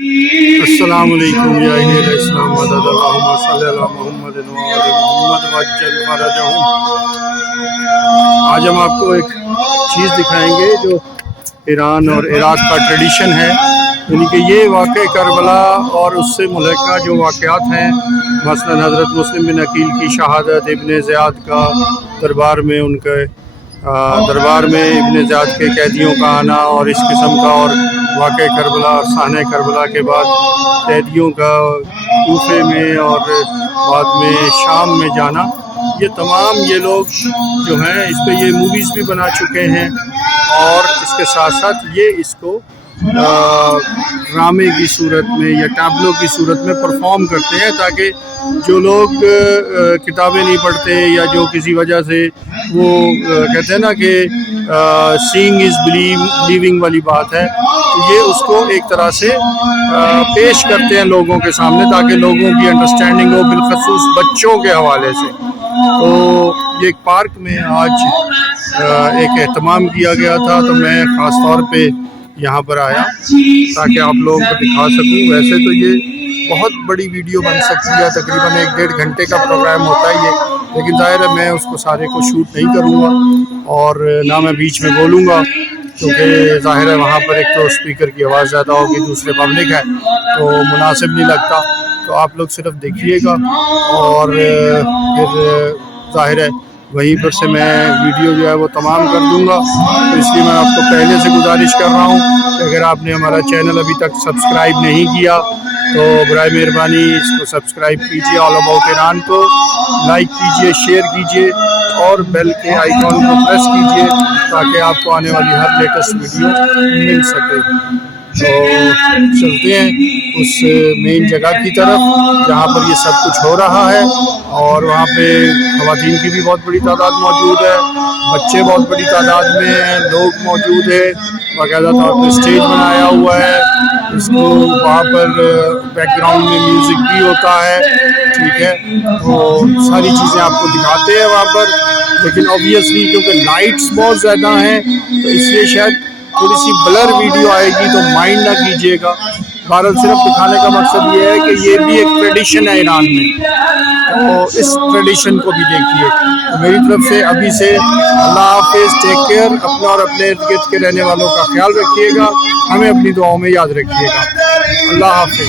السلام علیکم یا اہل الاسلام مدد اللہم صلی اللہ محمد و آل محمد وجل فرجہم۔ آج ہم آپ کو ایک چیز دکھائیں گے جو ایران اور عراق کا ٹریڈیشن ہے، یعنی کہ یہ واقع کربلا اور اس سے ملحقہ جو واقعات ہیں، مثلا حضرت مسلم بن عقیل کی شہادت، ابن زیاد کا دربار میں ابن زیاد کے قیدیوں کا آنا، اور اس قسم کا، اور واقع کربلا اور صحنہ کربلا کے بعد قیدیوں کا کوفے میں اور بعد میں شام میں جانا، یہ تمام یہ لوگ جو ہیں اس پہ یہ موویز بھی بنا چکے ہیں، اور اس کے ساتھ ساتھ یہ اس کو ڈرامے کی صورت میں یا ٹیبلو کی صورت میں پرفارم کرتے ہیں، تاکہ جو لوگ کتابیں نہیں پڑھتے یا جو کسی وجہ سے وہ کہتے ہیں نا کہ سینگ از بلیونگ والی بات ہے، تو یہ اس کو ایک طرح سے پیش کرتے ہیں لوگوں کے سامنے، تاکہ لوگوں کی انڈرسٹینڈنگ ہو، بالخصوص بچوں کے حوالے سے۔ تو یہ ایک پارک میں آج ایک اہتمام کیا گیا تھا، تو میں خاص طور پہ یہاں پر آیا تاکہ آپ لوگوں کو دکھا سکوں۔ ویسے تو یہ بہت بڑی ویڈیو بن سکتی ہے، تقریباً 1-1.5 گھنٹے کا پروگرام ہوتا ہے یہ، لیکن ظاہر ہے میں اس کو سارے کو شوٹ نہیں کروں گا اور نہ میں بیچ میں بولوں گا، کیونکہ ظاہر ہے وہاں پر ایک تو اسپیکر کی آواز زیادہ ہوگی، دوسرے پبلک ہے تو مناسب نہیں لگتا۔ تو آپ لوگ صرف دیکھیے گا، اور پھر ظاہر ہے وہیں پر سے میں ویڈیو جو ہے وہ تمام کر دوں گا۔ تو اس لیے میں آپ کو پہلے سے گزارش کر رہا ہوں کہ اگر آپ نے ہمارا چینل ابھی تک سبسکرائب نہیں کیا تو برائے مہربانی اس کو سبسکرائب کیجیے، آل اباؤٹ ایران کو لائک کیجیے، شیئر کیجیے، اور بیل کے آئیکن کو پریس کیجیے تاکہ آپ کو آنے والی ہر لیٹسٹ ویڈیو مل سکے۔ تو چلتے ہیں اس مین جگہ کی طرف جہاں پر یہ سب کچھ ہو رہا ہے، اور وہاں پہ خواتین کی بھی بہت بڑی تعداد موجود ہے، بچے بہت بڑی تعداد میں ہیں، لوگ موجود ہیں، باقاعدہ طور پہ اسٹیج بنایا ہوا ہے، اس کو وہاں پر بیک گراؤنڈ میں میوزک بھی ہوتا ہے، ٹھیک ہے۔ تو ساری چیزیں آپ کو دکھاتے ہیں وہاں پر، لیکن اوبویسلی کیونکہ لائٹس بہت زیادہ ہیں تو اس لیے شاید تھوڑی سی بلر ویڈیو آئے گی، تو مائنڈ نہ کیجیے گا۔ بہرحال صرف دکھانے کا مقصد یہ ہے کہ یہ بھی ایک ٹریڈیشن ہے ایران میں، تو اس ٹریڈیشن کو بھی دیکھیے۔ تو میری طرف سے ابھی سے اللہ حافظ، ٹیک کیئر، اپنا اور اپنے ارد گرد کے رہنے والوں کا خیال رکھیے گا، ہمیں اپنی دعاؤں میں یاد رکھیے گا۔ اللہ حافظ۔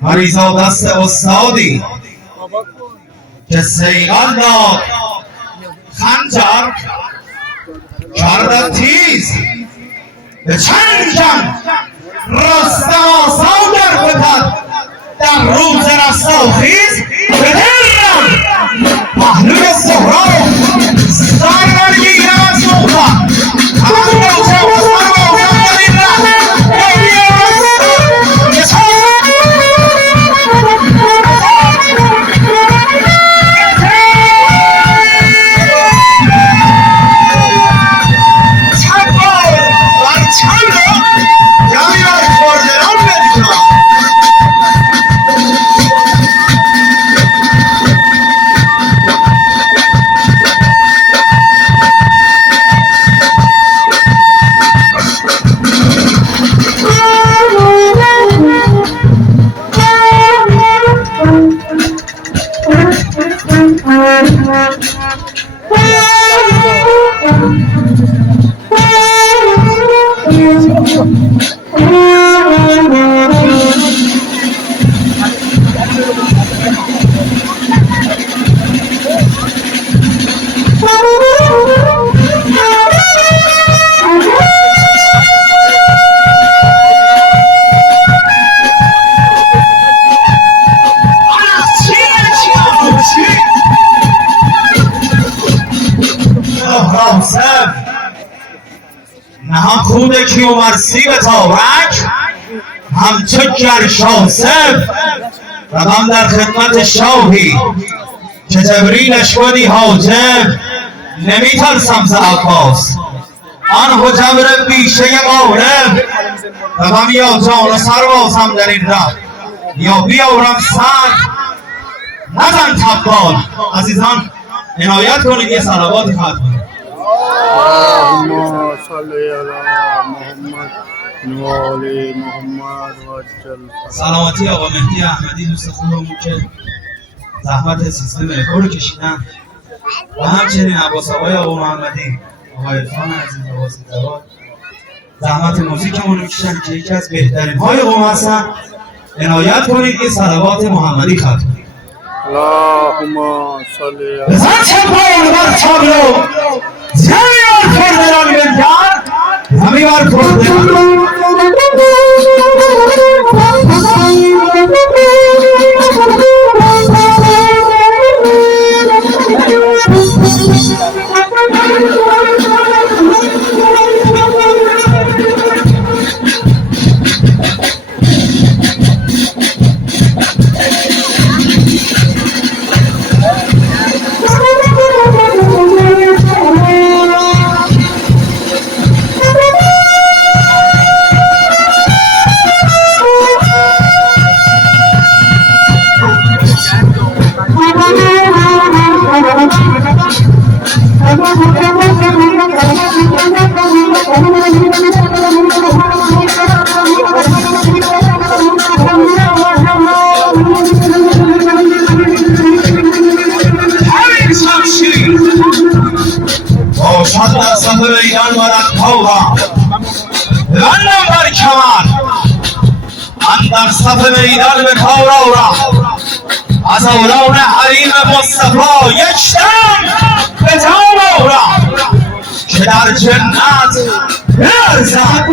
مریضا و دست استادی که سیغان داد خنجر کرده تیز به چند جنگ رستم آساگر فتد در روز رستاخیز به درم پهلوی سهراب سرورگیر از صحبت همه روزه و مالکی و مرسی به تابک همچو گرشاسب روم در خدمت شاهی که جبریلش بودی حاجب نمیترسم ز عباس آن حجب بیشه غالب روم یا جان و سربازم در این ره یا بیارم سر نزن تبال. عزیزان عنایت کنید یه صلوات ختم کنید. اللهم صل علی محمد و آل محمد و عجل سلامتی آقا مهدی احمدی دوست خوبمون که زحمت سیستم اکو رو کشیدن و همچنین عباس آقای آقا محمدی، آقای عرفان عزیز، آقا سیدوار زحمت موزیکمون رو میکشن که یکی از بهترین های قوم هستن. عنایت کنید این صلوات محمدی ختم کنید. اللهم صل علی بزن چپاین بر تابلو زمی بر کردران بنگر زمی بر کردران باشد در صف میدان و رکتابم ببندم بر کمر اندر صف میدان به کار آرم از اولان حریم مصطفی یک دم به تاب آرم که در جنت برزد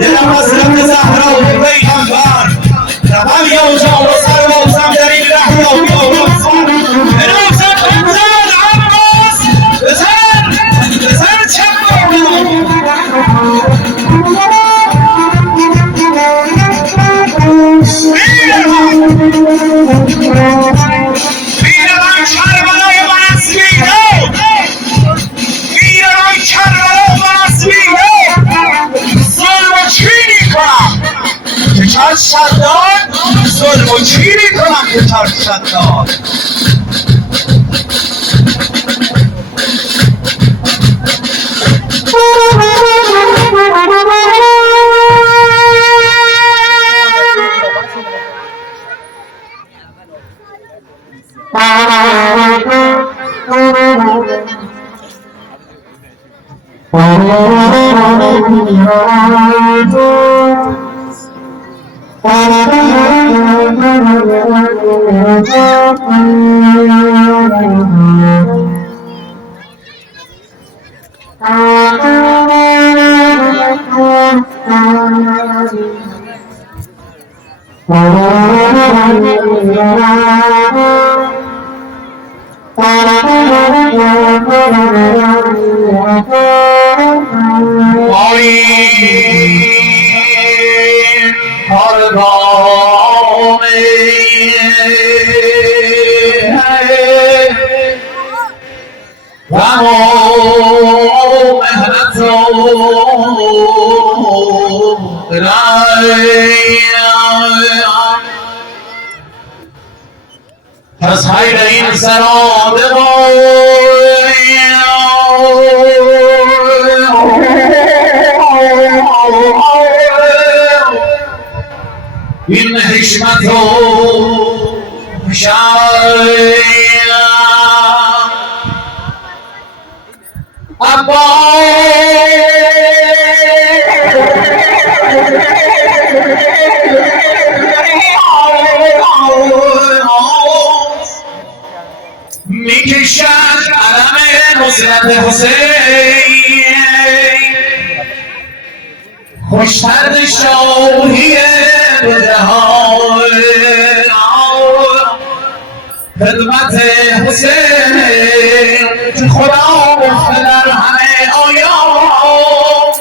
دلم از رب زهرا و پیغمبر روم یا جان و سربازم در این ره را بیارم سر بنازد بزن عباس بزن چپایم میروم کربلای من اسبیده میروم کربلای من اسبیده ظلم و چی میکنم که کرد شداد ظلم و چی میکنم که کرد شداد پس خیر این سراب این حکمت و شاید میکشد علم نصرت حسین خوشتر شاهی دو جهان خدمت حسین که خدا گفته در همه آیات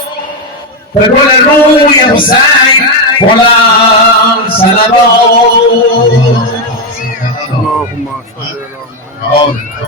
به گل روی حسین بلند صلوات. اللهم صل على محمد.